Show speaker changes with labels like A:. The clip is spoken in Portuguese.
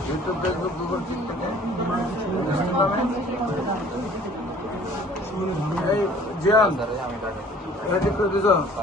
A: Gente, eu